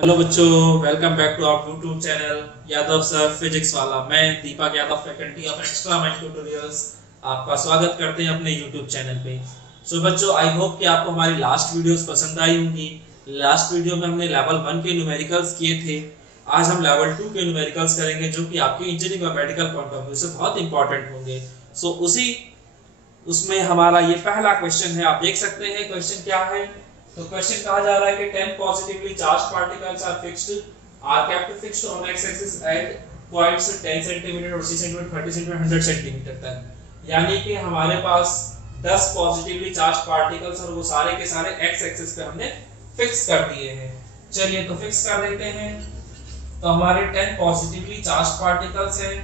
Hello बच्चों, welcome back to our YouTube channel Yadav sir physics वाला। मैं Deepak Yadav, faculty of extra mind tutorials, आपका स्वागत करते हैं अपने यूट्यूब चैनल पे। सो बच्चों, आई होप कि आपको हमारी लास्ट वीडियोस पसंद आई होंगी। लास्ट वीडियो में हमने लेवल 1 के न्यूमेरिकल्स किए थे। आज हम लेवल 2 के न्यूमेरिकल्स करेंगे, जो कि आपके इंजीनियरिंग और मेडिकल पॉइंट ऑफ व्यू से बहुत इंपॉर्टेंट होंगे। सो उसमें हमारा ये पहला क्वेश्चन है। आप देख सकते हैं क्वेश्चन क्या है। तो क्वेश्चन कहा जा रहा है कि 10 positively charged particles are kept fixed on X axis at points 10 centimetre, 80 centimetre, 30 centimetre, 100 centimetre तक। यानी कि हमारे पास 10 पॉजिटिवली चार्ज्ड पार्टिकल्स और वो सारे के सारे एक्स एक्सिस पे हमने फिक्स कर दिए हैं। चलिए तो फिक्स कर देते हैं। तो हमारे 10 पॉजिटिवली चार्ज्ड पार्टिकल्स हैं,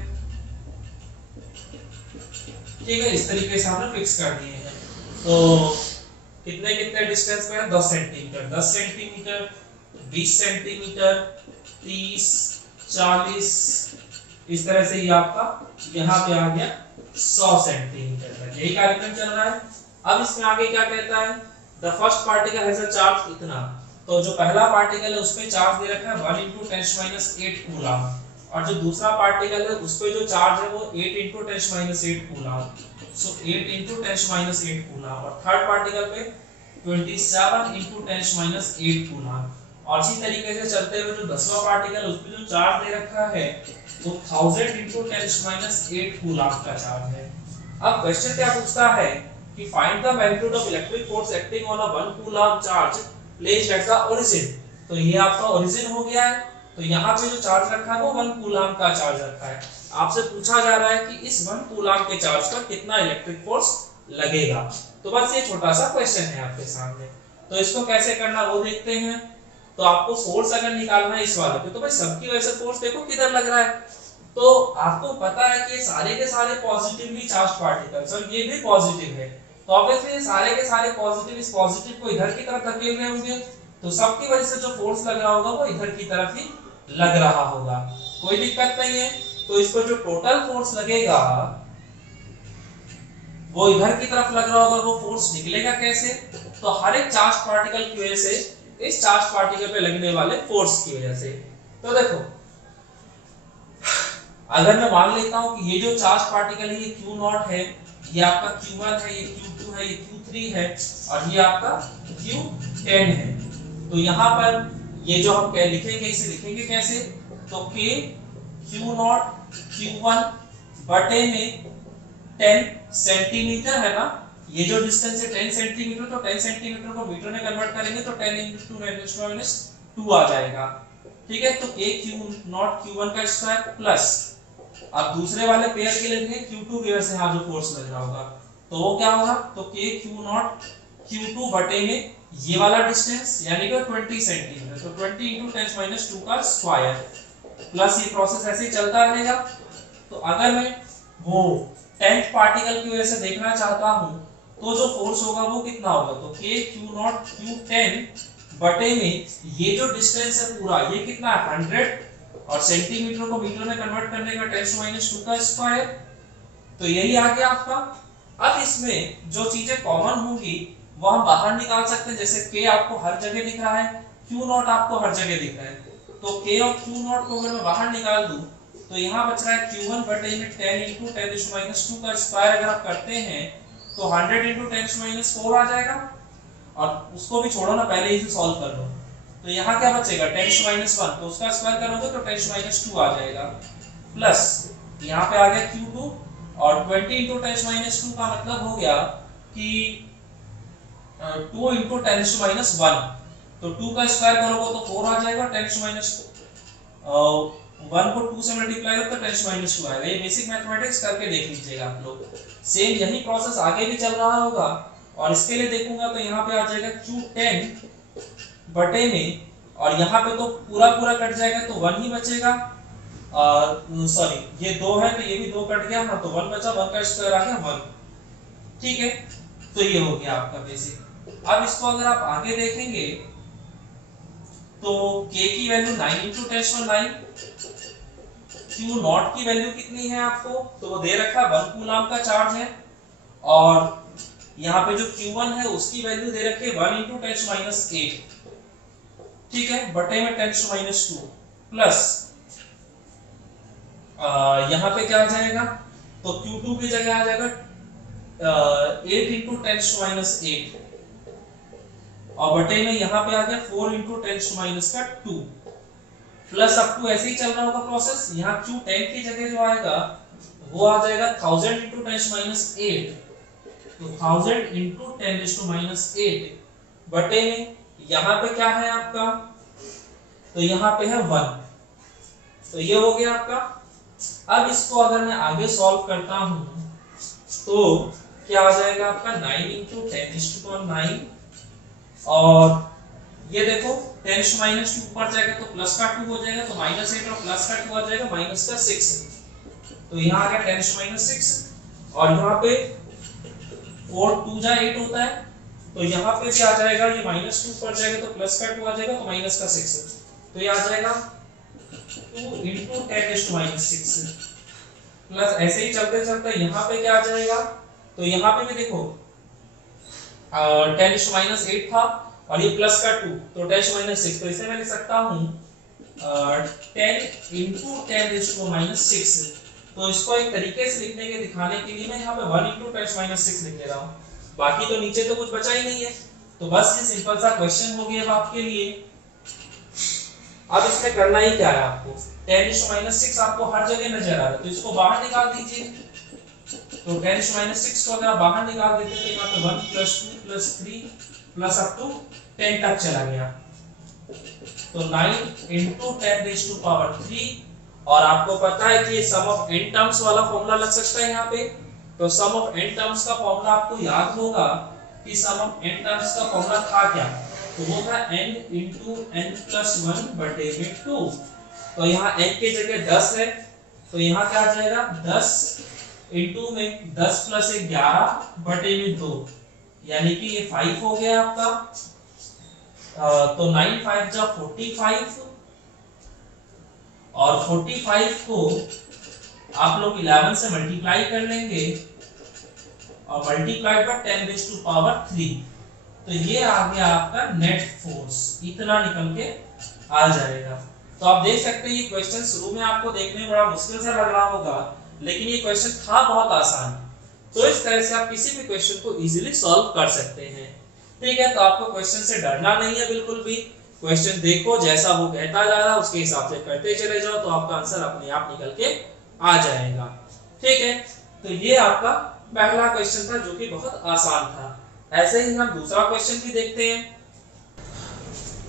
ठीक है। इस तरीके से हमने फिक्स कर दिए हैं। तो कितने कितने डिस्टेंस पे है? 10 सेंटीमीटर, 10 सेंटीमीटर, 20 सेंटीमीटर, 30, 40, इस तरह से ये आपका यहाँ पे आ गया 100 सेंटीमीटर तक। यही कार्यक्रम चल रहा है। अब इसमें आगे क्या कहता है? The first particle has a charge इतना। तो जो पहला पार्टिकल है उस पे चार्ज दे रखा है 1 × 10⁻8 कूलम, और जो दूसरा पार्टिकल है उस पे जो चार्ज है वो 8 × 10⁻8 कूलम। सो 8 × 10⁻8 कूलम। और थर्ड पार्टिकल पे 27 × 10⁻8 कूलम। और इसी तरीके से चलते हुए जो 10वां पार्टिकल उस पे जो चार्ज दे रखा है वो 1000 × 10⁻8 कूलम का चार्ज है। अब क्वेश्चन क्या पूछता है कि find the magnitude of electric force acting on a 1 coulomb charge placed at the origin. तो ये आपका ओरिजिन हो गया है। तो यहाँ पे जो चार्ज रखा है वो 1 कूलम का चार्ज रखा है। आपसे पूछा जा रहा है कि इस 1 कूलम के चार्ज पर कितना इलेक्ट्रिक फोर्स लगेगा। तो बस ये छोटा सा क्वेश्चन है आपके सामने। तो इसको कैसे करना वो देखते हैं। तो आपको फोर्स अगर निकालना है इस वाले पे, तो भाई सबकी वजह से फोर्स देखो किधर लग रहा है। तो आपको पता है कि सारे के सारे पॉजिटिवली चार्ज पार्टिकल्स और ये भी पॉजिटिव है। तो ऑब्वियसली सारे के सारे पॉजिटिव इस पॉजिटिव को इधर की तरफ धकेल रहे होंगे। तो सबकी वजह से जो फोर्स लग रहा होगा वो इधर की तरफ ही लग रहा होगा। कोई दिक्कत नहीं है। तो इस पर जो टोटल फोर्स लगेगा वो इधर की तरफ लग रहा होगा। वो फोर्स निकलेगा कैसे? तो हर एक चार्ज पार्टिकल की वजह से इस चार्ज पार्टिकल पे लगने वाले फोर्स की वजह से। तो देखो, अगर मैं मान लेता हूं कि ये जो चार्ज पार्टिकल है ये Q0 है, ये आपका Q1 है, ये Q2 है, ये Q3 है और ये आपका Q10 है। तो यहाँ पर ये जो हम लिखेंगे, इसे लिखेंगे कैसे? तो K Q0 Q1 बटे में 10 सेंटीमीटर है ना। ये जो डिस्टेंस है 10 सेंटीमीटर, तो 10 सेंटीमीटर को मीटर में कन्वर्ट करेंगे तो 10 × 10⁻2 आ जाएगा। ठीक है। तो A Q0 Q1 का स्क्वायर प्लस, अब दूसरे वाले पेयर के लिए लिखेंगे Q2 की वजह से यहाँ जो फोर्स लग रहा होगा तो वो क्या होगा? तो K Q0 Q2 बटे में ये वाला डिस्टेंस यानी कि 20 सेंटीमीटर, तो 20 × 10⁻2 का स्क्वायर प्लस ये प्रोसेस ऐसे ही चलता रहेगा। तो अगर मैं वो 10th पार्टिकल की वजह से देखना चाहता हूं तो जो फोर्स होगा वो कितना होगा? तो K Q0 Q10 बटे में ये जो डिस्टेंस है पूरा ये कितना है? 100, और सेंटीमीटर को मीटर में कन्वर्ट करने का 10⁻2 का स्क्वायर। तो यही आ गया आपका। अब इसमें जो चीजें कॉमन होंगी वो हम बाहर निकाल सकते हैं। जैसे K आपको हर जगह दिख रहा है, Q0 आपको हर जगह दिख रहा है। तो K और Q0 को अगर मैं बाहर निकाल दूं तो यहाँ बच रहा है Q1 बटे में 10 × 10⁻2 का स्क्वायर। अगर आप करते हैं तो 100 × 10⁻4 आ जाएगा। और उसको भी छोड़ो ना, पहले इसे सॉल्व कर लो। तो यहाँ क्या बचेगा? 10⁻1, तो उसका स्क्वायर करोगे तो 10⁻2 आ जाएगा। प्लस यहाँ पे आ गया Q2, और 20 × 10⁻2 का मतलब हो गया कि 2 × 10⁻1। तो 2 का स्क्वायर करोगे तो 4 आ जाएगा। 1 को 2 से मल्टीप्लाई करो तो 10⁻2 आएगा। ये बेसिक मैथमेटिक्स करके देख लीजिएगा आप लोग। सेम यही प्रोसेस आगे भी चल रहा होगा। और इसके लिए देखूंगा तो यहाँ पे आ जाएगा Q10 बटे में, और यहाँ पे तो पूरा पूरा कट जाएगा तो 1 ही बचेगा। सॉरी, ये 2 है तो ये भी 2 कट गया ना, तो 1 बचा। 1 का स्क्वायर आ गया 1। ठीक है। तो ये हो गया आपका बेसिक। अब इसको अगर आप आगे देखेंगे तो K की वैल्यू 9 × 10⁻9, Q0 की वैल्यू कितनी है आपको? तो वो दे रखा 1 कूलम का चार्ज है। और यहाँ पे जो Q1 है उसकी वैल्यू दे रखी है 1 × 10⁻8। ठीक है, बटे में 10⁻², प्लस यहाँ पे क्या आ जाएगा, तो Q2 की जगह आ जाएगा 8 × 10⁻8, और बटे में यहाँ पे आ गया 4 × 10⁻², प्लस अप टू ऐसे ही चल रहा होगा प्रोसेस। यहाँ Q10 की जगह जो आएगा वो आ जाएगा 1000 × 10⁻8, तो 1000 × 10⁻8 बटे में यहाँ पे क्या है आपका, तो यहाँ पे है 1, तो ये हो गया आपका। अब इसको अगर मैं आगे सॉल्व करता हूं तो क्या आ जाएगा आपका 9 × 10⁻9, और ये देखो 10⁻2 ऊपर जाएगा तो प्लस का 2 हो जाएगा, तो -8 और प्लस का 2 आ जाएगा -6, तो यहाँ आ गया 10⁻6, और यहाँ पे 4 2 जा 8 होता है, तो यहाँ पे भी आ जाएगा, ये -2 ऊपर जाएगा तो प्लस का 2 आ जाएगा, तो -6, तो ये आ जाएगा 2 × 10⁻6, प्लस ऐसे ही चलते चलते यहाँ पे क्या आ जाएगा, तो यहाँ पे भी देखो 10⁻8 था और ये प्लस का 2, तो 10⁻6, तो इसे मैं लिख सकता हूँ 10 × 10⁻6। तो इसको एक तरीके से लिखने के दिखाने के लिए मैं यहाँ पे 1 × 10⁻6 लिख ले रहा हूँ, बाकी तो नीचे तो कुछ बचा ही नहीं है। तो बस ये सिंपल सा क्वेश्चन हो गया अब आपके लिए। अब इसमें करना ही क्या है आपको, 10⁻6 आपको हर जगह नजर आ रहा है, तो इसको बाहर निकाल दीजिए। तो 10⁻6 को अगर आप बाहर निकाल देते तो यहाँ पे 1 + 2 + 3 प्लस अप टू 10 तक चला गया, तो 9 × 10⁻3, और आपको पता है कि ये सम ऑफ n टर्म्स वाला फॉर्मूला लग सकता है यहाँ पे। तो सम ऑफ n टर्म्स का फॉर्मूला आपको याद होगा कि सम ऑफ n टर्म्स का फॉर्मूला था क्या, तो वो था n × n+1/2। तो यहाँ n की जगह 10 है, तो यहाँ क्या आ जाएगा 10 × में 10 + 1 11/2, यानी कि ये 5 हो गया आपका। तो 9 5 जा 45, और 45 को आप लोग 11 से मल्टीप्लाई कर लेंगे और मल्टीप्लाइड बाय 10⁻3, तो ये आ गया आपका नेट फोर्स, इतना निकल के आ जाएगा। तो आप देख सकते हैं ये क्वेश्चन शुरू में आपको देखने में बड़ा मुश्किल सा लग रहा होगा, लेकिन ये क्वेश्चन था बहुत आसान। तो इस तरह से आप किसी भी क्वेश्चन को इजीली सॉल्व कर सकते हैं, ठीक है। तो आपको क्वेश्चन से डरना नहीं है बिल्कुल भी, क्वेश्चन देखो जैसा वो कहता जा रहा है उसके हिसाब से करते चले जाओ, तो आपका आंसर अपने आप निकल के आ जाएगा, ठीक है। तो ये आपका पहला क्वेश्चन था जो कि बहुत आसान था। ऐसे ही हम दूसरा क्वेश्चन भी देखते हैं।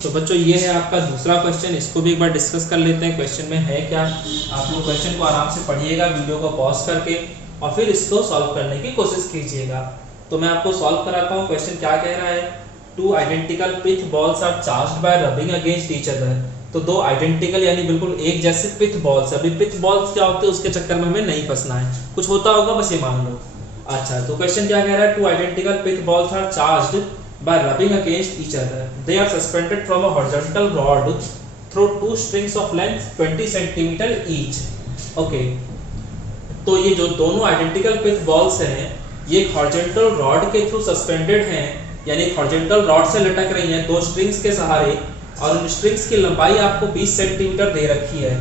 तो बच्चों ये है आपका दूसरा क्वेश्चन, इसको भी एक बार डिस्कस कर लेते हैं। क्वेश्चन में है क्या, आप लोग क्वेश्चन को आराम से पढ़िएगा वीडियो को पॉज करके, और फिर इसको सॉल्व करने की कोशिश कीजिएगा। तो मैं आपको सॉल्व कराता हूँ। क्वेश्चन क्या कह रहा है, 2 identical pith balls are charged by rubbing against each other. तो 2 आइडेंटिकल यानी बिल्कुल एक जैसे पिच बॉल्स। अभी पिच बॉल्स क्या होते हैं उसके चक्कर में हमें नहीं फंसना है, कुछ होता होगा बस ये मान लो। अच्छा, तो क्वेश्चन क्या कह रहा है, 2 identical pith balls are charged by rubbing against each other. They are suspended from a horizontal rod through 2 strings of length 20 cm each. Okay. तो ये जो दोनों आइडेंटिकल पिच बॉल्स हैं ये हॉरिजॉन्टल रॉड के थ्रू सस्पेंडेड हैं, यानी horizontal rod से लटक रही हैं 2 स्ट्रिंग्स के सहारे, और उन स्ट्रिंग्स की लंबाई आपको 20 सेंटीमीटर दे रखी है।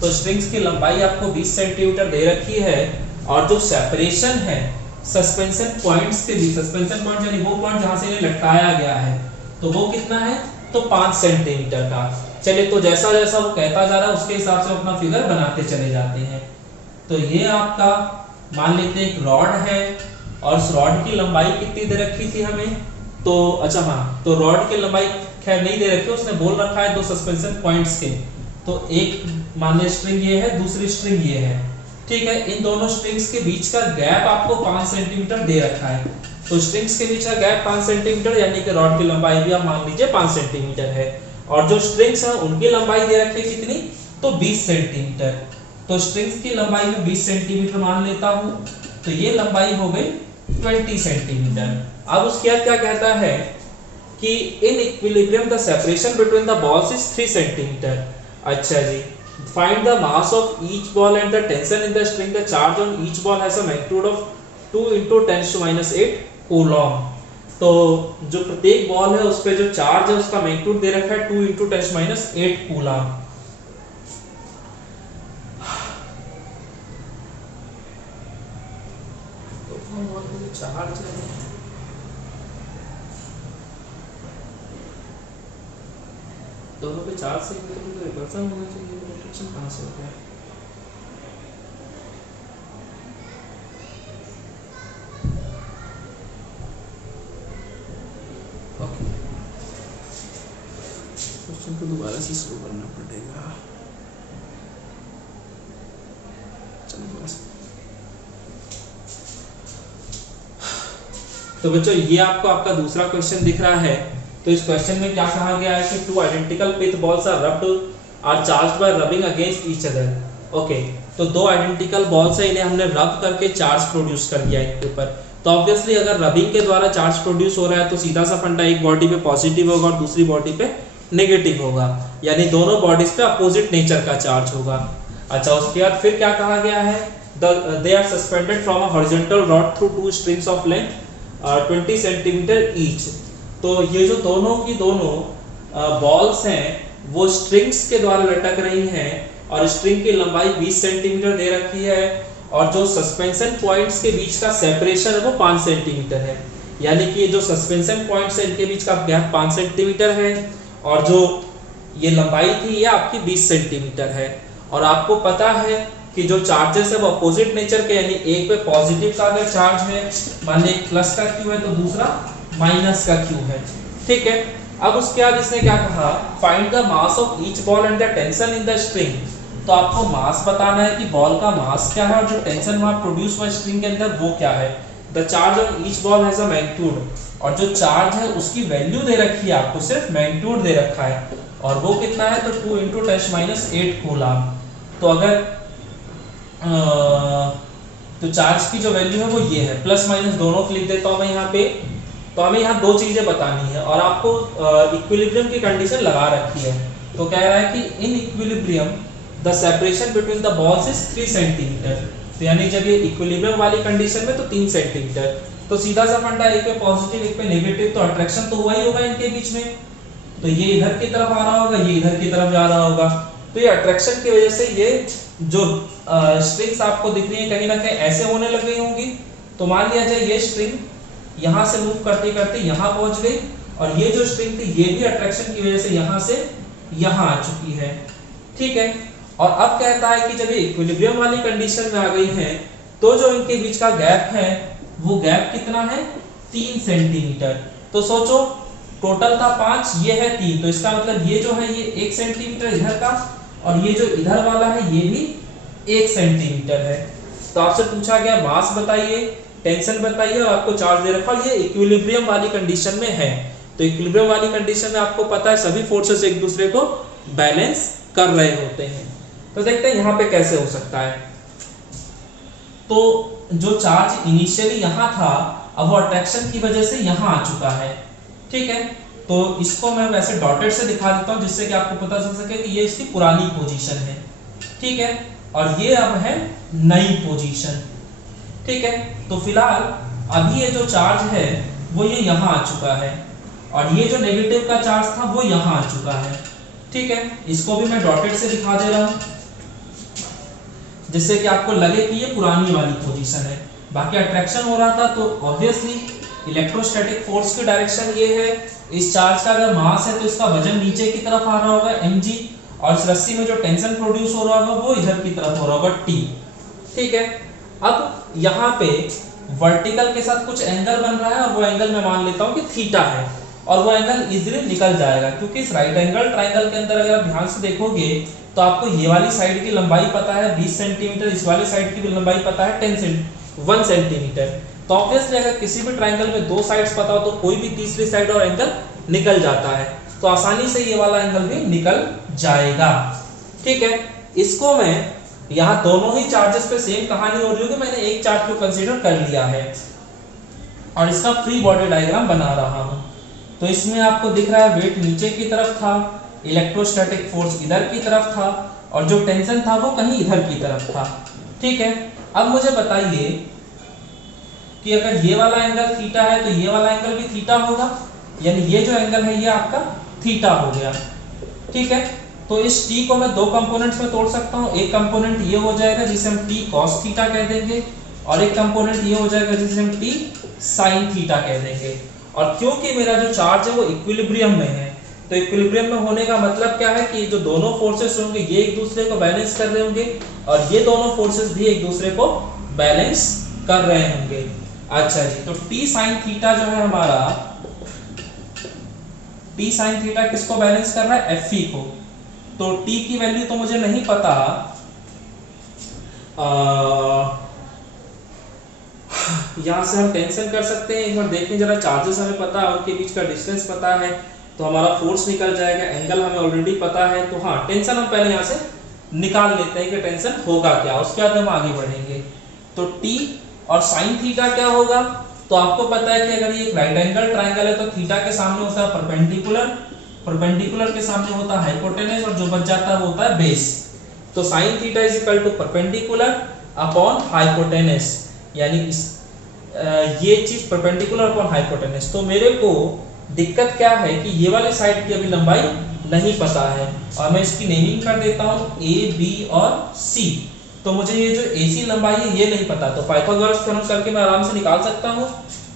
तो स्ट्रिंग्स की लंबाई आपको 20 सेंटीमीटर दे रखी है, और जो सेपरेशन है सस्पेंशन पॉइंट्स के बीच, सस्पेंशन पॉइंट यानी वो पॉइंट जहां से इन्हें लटकाया गया है, तो वो कितना है, तो 5 सेंटीमीटर का। चलिए, तो जैसा जैसा वो कहता जा रहा है उसके हिसाब से अपना फिगर बनाते चले जाते हैं। तो ये आपका मान लेते हैं एक रॉड है, और उस रॉड की लंबाई कितनी दे रखी थी हमें, तो अच्छा हाँ, तो रॉड की लंबाई खैर नहीं दे रखी, उसने बोल रखा है 2 सस्पेंशन पॉइंट्स के। तो एक मान लीजिए स्ट्रिंग ये है, दूसरी स्ट्रिंग ये है, ठीक है। इन दोनों स्ट्रिंग्स के बीच का गैप आपको 5 सेंटीमीटर दे रखा है। तो स्ट्रिंग्स के बीच का गैप 5 सेंटीमीटर, यानी कि रॉड की लंबाई भी आप मान लीजिए 5 सेंटीमीटर है, और जो स्ट्रिंग्स हैं उनकी लंबाई दे रखी है कितनी, तो 20 सेंटीमीटर। तो स्ट्रिंग्स की लंबाई में 20 सेंटीमीटर मान लेता हूं, तो ये लंबाई हो गई 20 सेंटीमीटर। अब उसके बाद क्या कहता है कि in equilibrium the separation between the balls is 3 centimetre. अच्छा जी, find the mass of each ball and the tension in the string. The charge on each ball has a magnitude of 2 × 10⁻8 coulomb. तो जो प्रत्येक ball है उस पे जो charge है उसका मैग्नीट्यूड दे रखा है 2 × 10⁻8 कूलम। तो चार्ज है दोनों पे चार्ज से रिपल्सन होना चाहिए, रिफ्लेक्शन कहाँ से होता है? ओके, क्वेश्चन को दोबारा से शुरू करना पड़ेगा। चलो तो बच्चों ये आपका दूसरा क्वेश्चन दिख रहा है। तो इस क्वेश्चन में क्या कहा गया है कि 2 identical pith balls are charged by rubbing against each other. Okay, तो 2 आइडेंटिकल बॉल्स है, इन्हें हमने रब करके चार्ज प्रोड्यूस कर दिया एक के ऊपर। तो ऑब्वियसली अगर रबिंग के द्वारा चार्ज प्रोड्यूस हो रहा है तो सीधा सा फंडा एक बॉडी पे पॉजिटिव होगा और दूसरी बॉडी पे नेगेटिव होगा, यानी दोनों बॉडीज पे अपोजिट नेचर का चार्ज होगा। अच्छा, उसके बाद फिर क्या कहा गया है? They are suspended from a horizontal rod through 2 strings of length 20 centimetre each. तो ये जो दोनों की दोनों बॉल्स हैं वो स्ट्रिंग्स के द्वारा लटक रही हैं और स्ट्रिंग की लंबाई 20 सेंटीमीटर दे रखी है और जो सस्पेंशन पॉइंट्स के बीच का सेपरेशन है वो 5 सेंटीमीटर है, यानी कि जो सस्पेंशन पॉइंट्स है इनके बीच का गैप 5 सेंटीमीटर है और जो ये लंबाई थी ये आपकी 20 सेंटीमीटर है। और आपको पता है कि जो चार्जेस है वो अपोजिट नेचर के, यानी एक पे पॉजिटिव का अगर चार्ज है, मान ली प्लस का क्यू है तो दूसरा माइनस का क्यू है, ठीक है। अब उसके बाद इसने क्या कहा? Find the mass of each ball and the tension in the string. तो आपको मास बताना है कि बॉल का मास क्या है और जो टेंशन वहां प्रोड्यूस हुआ स्ट्रिंग के अंदर वो क्या है। The charge on each ball has a magnitude, और जो चार्ज है उसकी वैल्यू दे रखी है आपको, सिर्फ मैग्नीट्यूड दे रखा है और वो कितना है? तो 2 × 10⁻8 कूलम। तो अगर तो चार्ज की जो वैल्यू है वो ये है, प्लस माइनस दोनों लिख देता हूं मैं यहाँ पे। तो हमें यहाँ 2 चीजें बतानी है और आपको इक्विलिब्रियम की कंडीशन लगा रखी है। तो कह रहा है कि in equilibrium the separation between the balls is 3 centimetre. तो यानी जब ये इक्विलिब्रियम वाली कंडीशन में तो 3 सेंटीमीटर। तो सीधा सा फंडा, एक पे पॉजिटिव एक पे नेगेटिव, तो अट्रैक्शन तो हुआ ही होगा इनके बीच में। तो ये इधर की तरफ आ रहा होगा, ये इधर की तरफ जा रहा होगा। तो ये अट्रैक्शन की वजह से ये जो स्ट्रिंग्स आपको दिख रही है कहीं ना कहीं ऐसे होने लग गई होंगी। तो मान लिया जाए ये स्ट्रिंग यहाँ से मूव करते करते यहाँ पहुंच गई और ये जो स्ट्रिंग थी ये भी अट्रैक्शन की वजह से यहाँ से यहाँ आ चुकी है, ठीक है। और अब कहता है कि जब ये इक्विलिब्रियम वाली कंडीशन में आ गई है तो जो इनके बीच का गैप है वो गैप कितना है? 3 सेंटीमीटर। तो सोचो टोटल था 5, ये है 3, तो इसका मतलब ये जो है ये 1 सेंटीमीटर इधर का और ये जो इधर वाला है ये भी 1 सेंटीमीटर है। तो आपसे पूछा गया मास बताइए, टेंशन बताइए और आपको चार्ज दे रखा और ये इक्विलिब्रियम वाली कंडीशन में है। तो इक्विलिब्रियम वाली कंडीशन में आपको पता है सभी फोर्सेस एक दूसरे को बैलेंस कर रहे होते हैं। तो देखते हैं यहाँ पे कैसे हो सकता है। तो जो चार्ज इनिशियली यहाँ था अब वो अट्रैक्शन की वजह से यहाँ आ चुका है, ठीक है। तो इसको मैं वैसे डॉटेड से दिखा देता हूँ जिससे कि आपको पता चल सके कि ये इसकी पुरानी पोजीशन है, ठीक है, और ये अब है नई पोजीशन, ठीक है। तो फिलहाल अभी ये जो चार्ज है वो ये यहाँ आ चुका है और ये जो नेगेटिव का चार्ज था वो यहाँ आ चुका है, ठीक है। इसको भी मैं डॉटेड से दिखा दे रहा हूँ जिससे कि आपको लगे कि ये पुरानी वाली पोजीशन है। बाकी अट्रैक्शन हो रहा था तो ऑब्वियसली इलेक्ट्रोस्टैटिक फोर्स की डायरेक्शन ये है। इस चार्ज का अगर मास है तो इसका वजन नीचे की तरफ आ रहा होगा mg, और इस रस्सी में जो टेंशन प्रोड्यूस हो रहा होगा वो इधर की तरफ हो रहा होगा t, ठीक है। अब यहाँ पे वर्टिकल के साथ कुछ एंगल बन रहा है और वो एंगल मैं मान लेता हूँ कि थीटा है और वो एंगल इजीली निकल जाएगा क्योंकि इस राइट एंगल ट्रायंगल के अंदर अगर आप ध्यान से देखोगे तो आपको ये वाली साइड की लंबाई पता है 20 सेंटीमीटर, इस वाली साइड की भी लंबाई पता है 1 सेंटीमीटर। तो ऑब्वियसली अगर किसी भी ट्रायंगल में 2 साइड्स पता हो तो कोई भी तीसरी साइड और एंगल निकल जाता है, तो आसानी से ये वाला एंगल भी निकल जाएगा, ठीक है। इसको मैं यहाँ दोनों ही चार्जेस पे सेम कहानी हो रही होगी, मैंने एक चार्ज को कंसीडर कर लिया है और इसका फ्री बॉडी डायग्राम बना रहा हूँ। तो इसमें आपको दिख रहा है वेट नीचे की तरफ था, इलेक्ट्रोस्टैटिक फोर्स इधर की तरफ था और जो टेंशन था वो कहीं इधर की तरफ था, ठीक है। अब मुझे बताइए कि अगर ये वाला एंगल थीटा है तो ये वाला एंगल भी थीटा होगा, यानी ये जो एंगल है ये आपका थीटा हो गया। ठीक है, तो इस t को मैं दो कंपोनेंट्स में तोड़ सकता हूँ। एक कंपोनेंट ये हो जाएगा जिसे हम t cos थीटा कह देंगे, और एक कंपोनेंट ये हो जाएगा जिसे हम t sin थीटा कह देंगे। और क्योंकि मेरा जो चार्ज है वो इक्विलिब्रियम में है, तो इक्विलिब्रियम में होने का मतलब क्या है कि जो दोनों फोर्सेस होंगे ये एक दूसरे को बैलेंस कर रहे होंगे, और ये दोनों फोर्सेस भी एक दूसरे को बैलेंस कर रहे होंगे। अच्छा जी, तो t sin थीटा जो है हमारा, t sin थीटा किसको बैलेंस कर रहा है? Fe को। तो t की वैल्यू तो मुझे नहीं पता, यहाँ से हम टेंशन कर सकते हैं। एक बार देखें जरा, चार्जेस हमें पता है, उनके बीच का डिस्टेंस पता है, तो हमारा फोर्स निकल जाएगा, एंगल हमें ऑलरेडी पता है। तो हाँ, टेंशन हम पहले यहाँ से निकाल लेते हैं कि टेंशन होगा क्या, उसके बाद हम आगे बढ़ेंगे। तो t और sin थीटा क्या होगा? तो आपको पता है कि अगर ये एक राइट एंगल ट्रायंगल है तो थीटा के सामने होता है परपेंडिकुलर, परपेंडिकुलर के सामने होता है हाइपोटेनस, और जो बच जाता है वो होता है बेस। तो sin theta is equal to perpendicular upon hypotenuse, यानी ये चीज परपेंडिकुलर अपॉन हाइपोटेनस। तो मेरे को दिक्कत क्या है कि ये वाले साइड की अभी लंबाई नहीं पता है, और मैं इसकी नेमिंग कर देता हूँ a, b और c। तो मुझे ये जो AC लंबाई है ये नहीं पता, तो पाइथागोरस थ्योरम करके मैं आराम से निकाल सकता हूँ।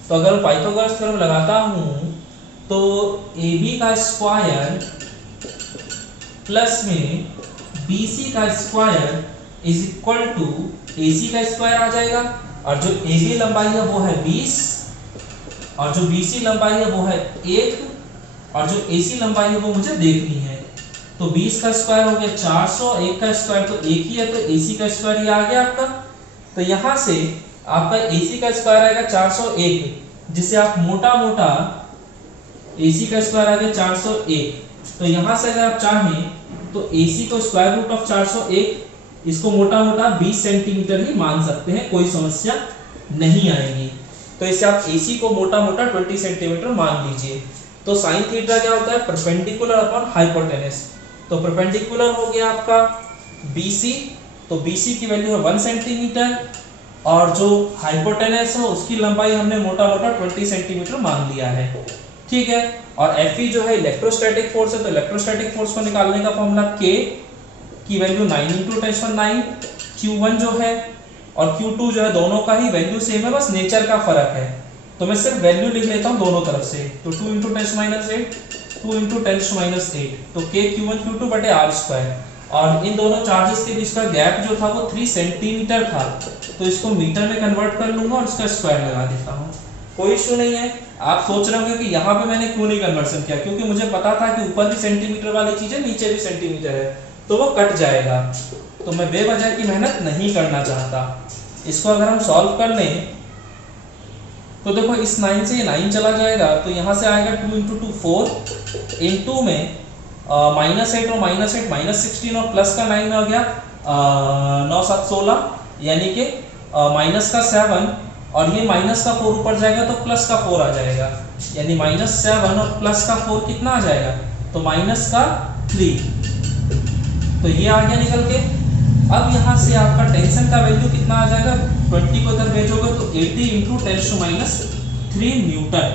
तो अगर मैं पाइथागोरस थ्योरम लगाता हूँ तो AB का स्क्वायर प्लस में BC का square is equal to AC का स्क्वायर आ जाएगा, और जो AB लंबाई है वो है 20, और जो BC लंबाई है वो है 1, और जो AC लंबाई है वो मुझे देखनी है। तो 20 का स्क्वायर हो गया 400, 1 का स्क्वायर तो 1 ही है, तो AC का स्क्वायर ये आ गया आपका। तो यहाँ से आपका AC का स्क्वायर आएगा 401, जिसे आप मोटा मोटा AC का स्क्वायर आ गया 401। तो यहाँ से अगर आप चाहें तो AC को स्क्वायर रूट ऑफ 401, इसको मोटा मोटा 20 सेंटीमीटर ही मान सकते हैं, कोई समस्या नहीं आएगी। तो इसे आप AC को मोटा मोटा 20 सेंटीमीटर मान लीजिए। तो साइन थीटा क्या होता है? Perpendicular upon hypotenuse. तो परपेंडिकुलर हो गया आपका BC, तो BC की वैल्यू है 1 सेंटीमीटर, और जो हाइपोटेनस है उसकी लंबाई हमने मोटा मोटा 20 सेंटीमीटर मान लिया है। ठीक है, और Fe जो है इलेक्ट्रोस्टैटिक फोर्स है, तो इलेक्ट्रोस्टैटिक फोर्स को निकालने का फॉर्मूला K की वैल्यू 9 × 10⁹, Q1 जो है और Q2 जो है दोनों का ही वैल्यू सेम है, बस नेचर का फर्क है। तो मैं सिर्फ वैल्यू लिख लेता हूँ दोनों तरफ से। तो 2 × 10⁻8, 2 × 10⁻8, तो K Q1 Q2 बटे R स्क्वायर। और इन दोनों चार्जेस के बीच का गैप जो था वो 3 सेंटीमीटर था, तो इसको मीटर में कन्वर्ट कर लूंगा और इसका स्क्वायर लगा देता हूँ, कोई इशू नहीं है। आप सोच रहे होंगे कि यहाँ पे मैंने क्यों नहीं कन्वर्सन किया, क्योंकि मुझे पता था कि ऊपर भी सेंटीमीटर वाली चीज है, नीचे भी सेंटीमीटर है, तो वो कट जाएगा। तो मैं बेवजह की मेहनत नहीं करना चाहता। इसको अगर हम सॉल्व कर लें तो देखो इस 9 से ये 9 चला जाएगा, तो यहाँ से आएगा 2 × 2 4, इनटू में -8 और -8 -16 और प्लस का 9 में हो गया 9 7 16, यानी कि माइनस का 7 और ये माइनस का 4 ऊपर जाएगा तो प्लस का 4 आ जाएगा, यानी -7 और प्लस का 4 कितना आ जाएगा? तो माइनस का 3। तो ये आ गया निकल के। अब यहाँ से आपका टेंशन का वैल्यू कितना आ जाएगा? 20 को इधर भेजोगे तो 80 × 10⁻³ न्यूटन।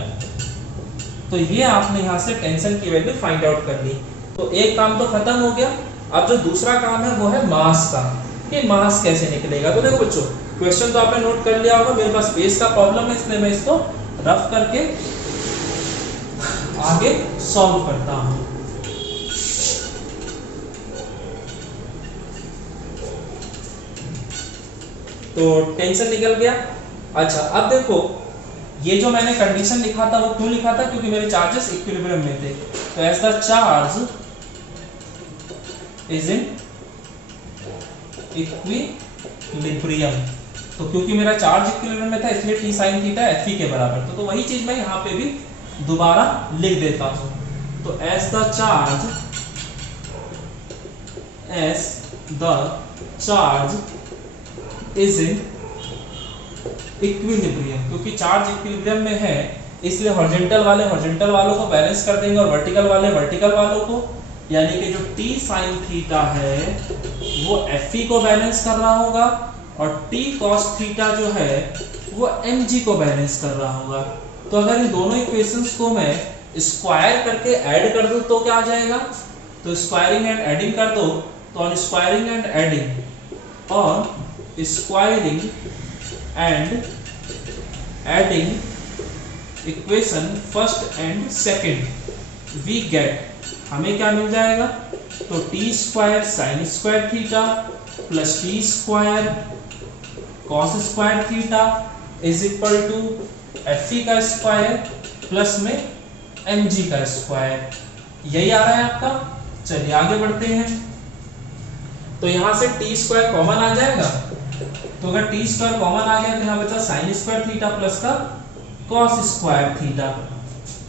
तो ये आपने यहाँ से टेंशन की वैल्यू फाइंड आउट कर ली। तो एक काम तो खत्म हो गया। अब जो दूसरा काम है वो है मास का, कि मास कैसे निकलेगा। तो देखो बच्चों, क्वेश्चन तो आपने नोट कर लिया होगा, मेरे पास बेस का प्रॉब्लम है, इसलिए मैं इसको रफ करके आगे सॉल्व करता हूँ। तो टेंशन निकल गया। अच्छा, अब देखो ये जो मैंने कंडीशन लिखा था वो क्यों लिखा था? क्योंकि मेरे चार्जेस इक्विलिब्रियम में थे। तो as the charge is in equilibrium, तो क्योंकि मेरा चार्ज इक्विलिब्रियम में था इसलिए t sin थीटा Fe के बराबर था। तो वही चीज मैं यहाँ पे भी दोबारा लिख देता हूँ। तो as the charge is in equilibrium, क्योंकि चार्ज इक्विलिब्रियम में है इसलिए हॉरिजॉन्टल वाले हॉरिजॉन्टल वालों को बैलेंस कर देंगे और वर्टिकल वाले वर्टिकल वालों को, यानी कि जो t sin थीटा है वो Fe को बैलेंस कर रहा होगा और t cos थीटा जो है वो mg को बैलेंस कर रहा होगा। तो अगर इन दोनों इक्वेशंस को मैं स्क्वायर करके ऐड कर दूं तो क्या आ जाएगा, तो स्क्वायरिंग एंड एडिंग कर दो, तो on squaring and adding equation first and second we get, हमें क्या मिल जाएगा, तो T square sine square theta plus T square cos square theta is equal to F E का स्क्वायर प्लस में एम जी का स्क्वायर। यही आ रहा है आपका। चलिए आगे बढ़ते हैं। तो यहां से टी स्क्वायर कॉमन आ जाएगा, तो अगर टी स्क्वायर कॉमन आ गया तो यहाँ बचा साइन स्क्वायर थीटा प्लस का कॉस स्क्वायर थीटा,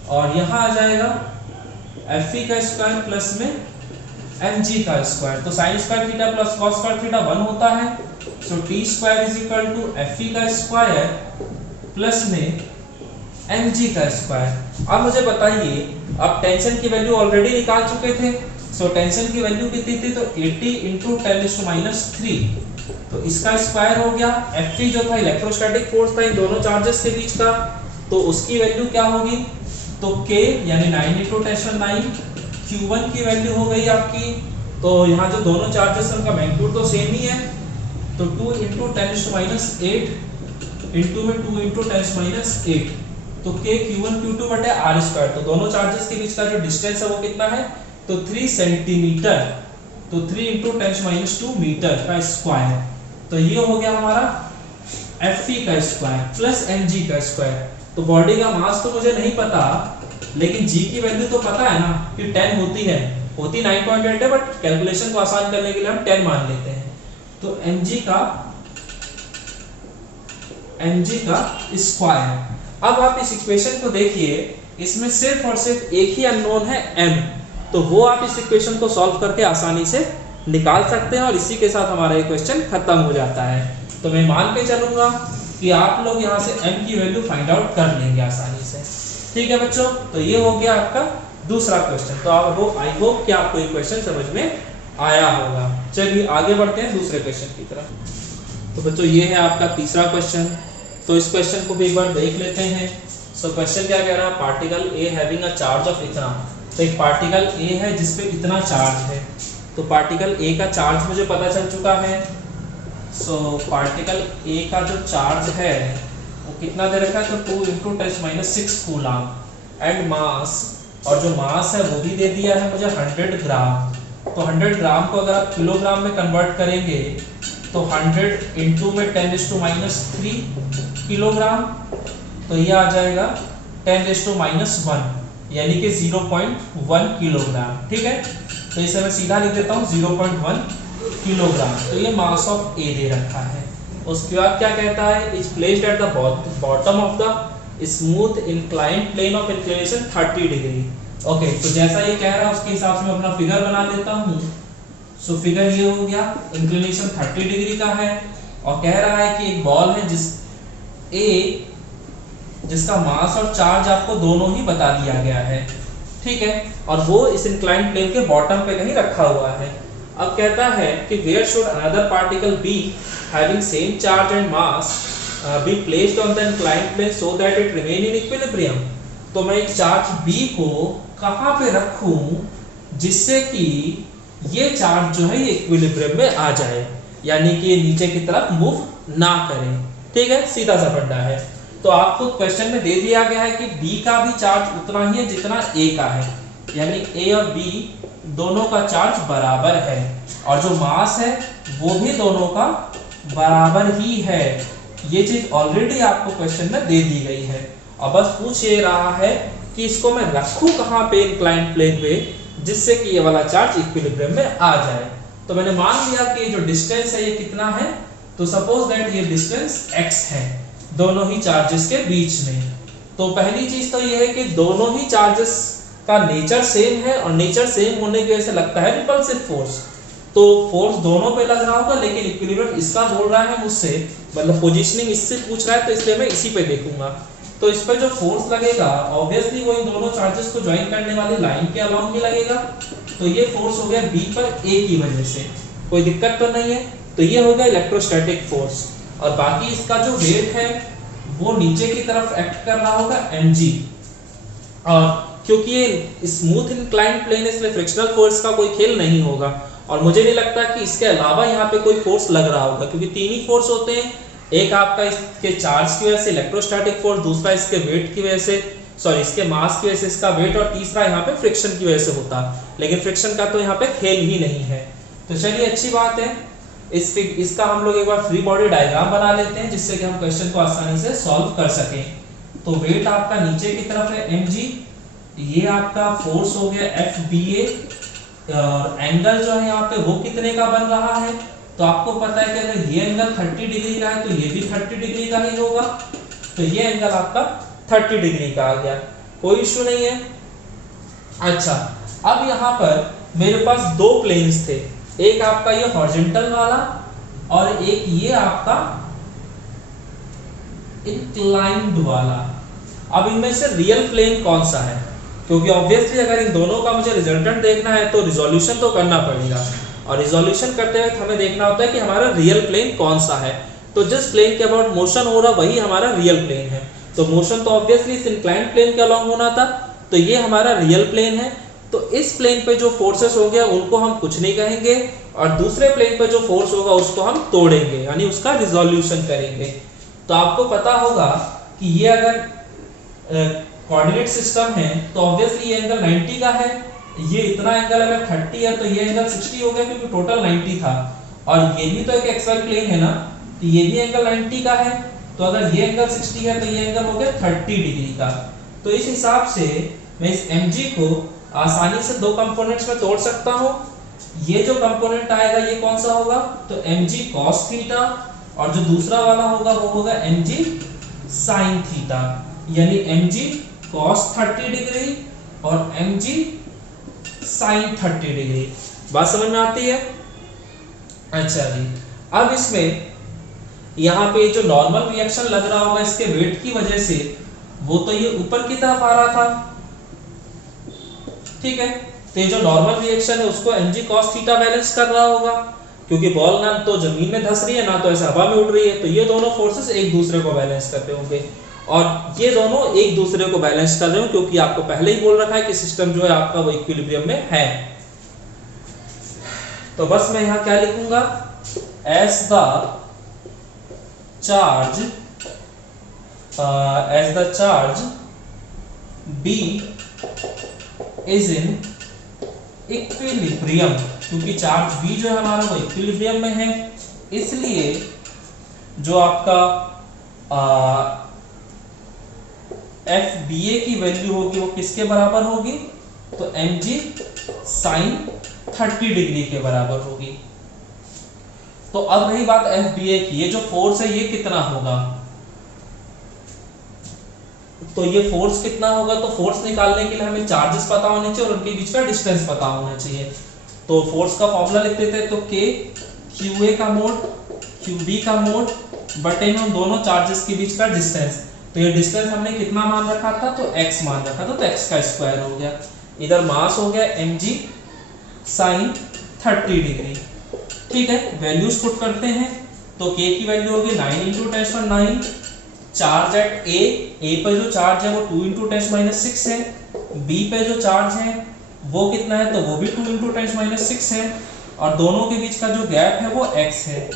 और यहाँ आ जाएगा एफ ई का स्क्वायर प्लस में एम जी का स्क्वायर। तो sine square theta plus cos square theta 1 होता है, so T square is equal to F E का स्क्वायर प्लस में एम जी का स्क्वायर। अब मुझे बताइए, अब टेंशन की वैल्यू ऑलरेडी निकाल चुके थे, सो टेंशन की वैल्यू कितनी थी, तो 80 इंटू 10⁻³ तो इसका स्क्वायर हो गया। एफ ई जो था इलेक्ट्रोस्टैटिक फोर्स था इन दोनों चार्जेस के बीच का, तो उसकी वैल्यू क्या होगी, तो k यानी 9 इंटू 10⁻⁹ Q1 की वैल्यू हो गई आपकी। तो यहाँ जो दोनों चार्जेस हैं उनका मैग्नीट्यूड तो सेम ही है, तो 2 इंटू 10⁻8 इंटू में 2 इंटू 10⁻8, तो k Q1 Q2 बटे r स्क्वायर। तो दोनों चार्जेस के बीच का जो डिस्टेंस है वो कितना है, तो 3 सेंटीमीटर, तो 3 इंटू 10⁻² मीटर का स्क्वायर। तो ये हो गया हमारा एफ ई का स्क्वायर प्लस एम जी का स्क्वायर। तो बॉडी का मास तो मुझे नहीं पता, लेकिन जी की वैल्यू तो पता है ना कि 10 होती 9.8 है, बट कैलकुलेशन को आसान करने के लिए हम 10 मान लेते हैं। तो mg का स्क्वायर। अब आप इस इक्वेशन को देखिए, इसमें सिर्फ और सिर्फ एक ही अननोन है m, तो वो आप इस इक्वेशन को सॉल्व करके आसानी से निकाल सकते हैं, और इसी के साथ हमारा ये क्वेश्चन खत्म हो जाता है। तो मैं मान के चलूंगा कि आप लोग यहाँ से m की वैल्यू फाइंड आउट कर लेंगे आसानी से। ठीक है बच्चों, तो ये हो गया आपका दूसरा क्वेश्चन। तो आप आई होप कि आपको ये क्वेश्चन समझ में आया होगा। चलिए आगे बढ़ते हैं दूसरे क्वेश्चन की तरफ। तो बच्चों ये है आपका तीसरा क्वेश्चन। तो इस क्वेश्चन को भी एक बार देख लेते हैं। सो क्वेश्चन क्या कह रहा है, particle A having a charge of इतना। तो एक पार्टिकल ए है जिसपे इतना चार्ज है। तो पार्टिकल ए का चार्ज मुझे पता चल चुका है। सो पार्टिकल ए का जो चार्ज है वो कितना दे रखा है, तो 2 इंटू 10⁻6 कूलम, एंड मास, और जो मास है वो भी दे दिया है मुझे 100 ग्राम। तो 100 ग्राम को अगर आप किलोग्राम में कन्वर्ट करेंगे तो 100 इंटू में 10⁻³ किलोग्राम, तो ये आ जाएगा 10⁻⁻1 यानी कि 0.1 किलोग्राम। ठीक है, तो इसे मैं सीधा लिख देता हूँ 0.1 किलोग्राम। तो ये मास ऑफ ए दे रखा है। उसके बाद क्या कहता है, is placed at the bottom of the smooth inclined plane of inclination 30 degree. Okay, तो जैसा ये कह रहा है उसके हिसाब से मैं अपना फिगर बना लेता हूँ। सो फिगर ये हो गया, इंक्लिनेशन 30 डिग्री का है, और कह रहा है कि एक बॉल है जिसका मास और चार्ज आपको दोनों ही बता दिया गया है। ठीक है, और वो इस इंक्लाइंड प्लेन के बॉटम पे कहीं रखा हुआ है। अब कहता है कि where should another particle be having same charge and mass be placed on the inclined plane so that it remain in equilibrium। तो मैं एक चार्ज B को कहाँ पे रखूं जिससे कि ये चार्ज जो है ये इक्विलिब्रियम में आ जाए, यानी कि ये नीचे की तरफ मूव ना करे। ठीक है, सीधा सा फंडा है। तो आपको क्वेश्चन में दे दिया गया है कि B का भी चार्ज उतना ही है जितना A का है, यानी A और B दोनों का चार्ज बराबर है, और जो मास है वो भी दोनों का बराबर ही है। ये चीज ऑलरेडी आपको क्वेश्चन में दे दी गई है। अब बस पूछ ये रहा है कि इसको मैं रखूं कहां पे इंक्लाइंड प्लेन पे जिससे कि ये वाला चार्ज इक्विलिब्रियम में आ जाए। तो मैंने मान लिया कि ये जो डिस्टेंस है ये कितना है, तो सपोज दैट ये डिस्टेंस x है दोनों ही चार्जेस के बीच में। तो पहली चीज तो ये है कि दोनों ही चार्जेस का नेचर सेम है, और नेचर सेम होने की वजह से लगता है रिपल्सिव फोर्स। तो फोर्स दोनों पे लग रहा होगा, लेकिन इक्विलिब्रियम इसका बोल रहा है मुझसे, मतलब पोजीशनिंग इससे पूछ रहा है, तो इसलिए मैं इसी पे देखूंगा। तो इस पे जो फोर्स लगेगा ऑब्वियसली वो इन दोनों चार्जेस को ज्वाइन करने वाली लाइन के अलोंग ही लगेगा। तो ये फोर्स हो गया B पर A की वजह से, कोई दिक्कत तो नहीं है। तो ये हो गया इलेक्ट्रोस्टैटिक फोर्स, और बाकी इसका जो वेट है वो नीचे की तरफ एक्ट कर रहा होगा mg, और क्योंकि ये स्मूथ इंक्लाइंड प्लेन है इसलिए फ्रिक्शनल फोर्स का कोई खेल नहीं होगा, और मुझे नहीं लगता कि इसके अलावा यहाँ पे कोई फोर्स लग रहा होगा, क्योंकि तीन ही फोर्स होते हैं, एक आपका इसके चार्ज की वजह से इलेक्ट्रोस्टैटिक फोर्स, दूसरा इसके वेट की वजह से, सॉरी इसके मास की वजह से इसका वेट, और तीसरा यहाँ पे फ्रिक्शन की वजह से होता, लेकिन फ्रिक्शन का तो यहाँ पे खेल ही नहीं है। तो चलिए अच्छी बात है, इसका हम लोग एक बार फ्री बॉडी डायग्राम बना लेते हैं जिससे कि हम क्वेश्चन को आसानी से सॉल्व कर सकें। तो वेट आपका नीचे की तरफ है mg, ये आपका फोर्स हो गया FBA, और एंगल जो है यहाँ पे वो कितने का बन रहा है, तो आपको पता है कि अगर ये एंगल 30 डिग्री का है तो ये भी 30 डिग्री का ही होगा, तो ये एंगल आपका 30 डिग्री का आ गया, कोई इश्यू नहीं है। अच्छा, अब यहाँ पर मेरे पास दो प्लेन्स थे, एक आपका ये हॉरिजॉन्टल वाला और एक ये आपका इंक्लाइंड वाला। अब इनमें से रियल प्लेन कौन सा है, क्योंकि ऑब्वियसली अगर इन दोनों का मुझे रिजल्टेंट देखना है तो रिजोल्यूशन तो करना पड़ेगा, और रिजोल्यूशन करते हुए हमें देखना होता है कि हमारा रियल प्लेन कौन सा है। तो जिस प्लेन के अबाउट मोशन हो रहा वही हमारा रियल प्लेन है, तो मोशन तो ऑब्वियसली इस इंक्लाइंड प्लेन के अलोंग होना था, तो ये हमारा रियल प्लेन है। तो इस प्लेन पे जो फोर्सेस होंगे उनको हम कुछ नहीं कहेंगे, और दूसरे प्लेन पे जो फोर्स होगा उसको हम तोड़ेंगे, यानी उसका रिजोल्यूशन करेंगे। तो आपको पता होगा कि ये अगर कोऑर्डिनेट सिस्टम है तो ऑब्वियसली ये एंगल 90 का है, ये इतना एंगल अगर 30 है तो ये एंगल 60 हो गया क्योंकि टोटल 90 था, और ये भी तो एक एक्सवाई प्लेन है ना, तो ये भी एंगल 90 का है, तो अगर ये एंगल 60 है तो ये एंगल हो गया 30 डिग्री का। तो इस हिसाब से मैं इस mg को आसानी से दो कंपोनेंट्स में तोड़ सकता हूँ। ये जो कंपोनेंट आएगा ये कौन सा होगा, तो mg cos थीटा, और जो दूसरा वाला होगा वो होगा mg sin थीटा, यानी mg cos 30 डिग्री और mg sin 30 डिग्री। बात समझ में आती है? अच्छा जी, अब इसमें यहाँ पे जो नॉर्मल रिएक्शन लग रहा होगा इसके वेट की वजह से, वो तो ये ऊपर की तरफ आ रहा था, ठीक है। तो ये जो नॉर्मल रिएक्शन है उसको mg cos थीटा बैलेंस कर रहा होगा, क्योंकि बॉल ना तो जमीन में धंस रही है ना तो ऐसे हवा में उड़ रही है, तो ये दोनों फोर्सेस एक दूसरे को बैलेंस करते होंगे, और ये दोनों एक दूसरे को बैलेंस कर रहे हो, क्योंकि आपको पहले ही बोल रखा है कि सिस्टम जो है आपका वो इक्विलिब्रियम में है। तो बस मैं यहाँ क्या लिखूंगा, as the charge B is in equilibrium, क्योंकि चार्ज B जो है हमारा वो इक्विलिब्रियम में है, इसलिए जो आपका FBA की वैल्यू होगी वो किसके बराबर होगी, तो mg sin 30 डिग्री के बराबर होगी। तो अब रही बात FBA की, ये जो फोर्स है ये कितना होगा, तो ये फोर्स कितना होगा, तो फोर्स निकालने के लिए हमें चार्जेस पता होने चाहिए और उनके बीच का डिस्टेंस पता होना चाहिए। तो फोर्स का फॉर्मूला लिख देते हैं, तो K QA का मोड QB का मोड बटे में उन दोनों चार्जेस के बीच का डिस्टेंस। तो ये डिस्टेंस हमने कितना मान रखा था, तो x मान रखा था, तो x का स्क्वायर हो गया। इधर मास हो गया mg sin 30 डिग्री, ठीक है। वैल्यूज पुट करते हैं, तो K की वैल्यू होगी 9 × 10⁻⁹, चार्ज एट A पे जो चार्ज है वो 2 × 10⁻⁶ है, B पे जो चार्ज है वो कितना है, तो वो भी 2 × 10⁻⁶ है, और दोनों के बीच का जो गैप है वो x है,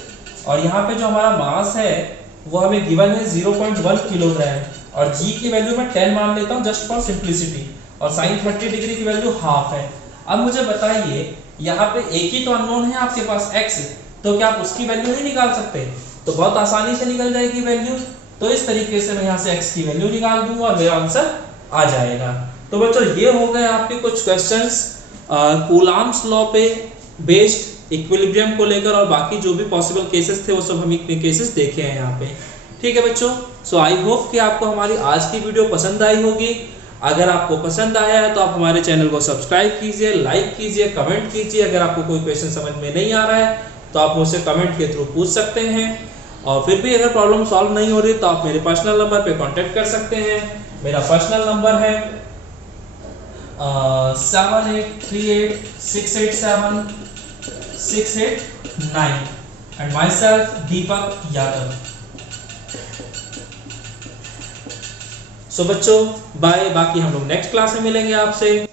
और यहाँ पे जो हमारा मास है वो हमें गिवन है 0.1 किलोग्राम, और g की वैल्यू मैं 10 मान लेता हूँ जस्ट फॉर सिंप्लिसिटी, और sin 30 डिग्री की वैल्यू हाफ है। अब मुझे बताइए, यहाँ पे एक ही तो अननोन है आपके पास x, तो क्या आप उसकी वैल्यू नहीं निकाल सकते, तो बहुत आसानी से निकल जाएगी वैल्यू। तो इस तरीके से मैं यहाँ से x की वैल्यू निकाल दूंगा और मेरा आंसर आ जाएगा। तो बच्चों ये हो गए आपके कुछ क्वेश्चंस कूलाम्स लॉ पे बेस्ड इक्विलिब्रियम को लेकर, और बाकी जो भी पॉसिबल केसेस थे वो सब हम केसेस देखे हैं यहाँ पे, ठीक है बच्चों। सो आई होप कि आपको हमारी आज की वीडियो पसंद आई होगी। अगर आपको पसंद आया है तो आप हमारे चैनल को सब्सक्राइब कीजिए, लाइक कीजिए, कमेंट कीजिए। अगर आपको कोई क्वेश्चन समझ में नहीं आ रहा है तो आप मुझसे कमेंट के थ्रू पूछ सकते हैं, और फिर भी अगर प्रॉब्लम सॉल्व नहीं हो रही तो आप मेरे पर्सनल नंबर पे कांटेक्ट कर सकते हैं। मेरा पर्सनल नंबर है 7838687689 and my self Deepak Yadav. सो बच्चों बाय, बाकी हम लोग नेक्स्ट क्लास में मिलेंगे आपसे।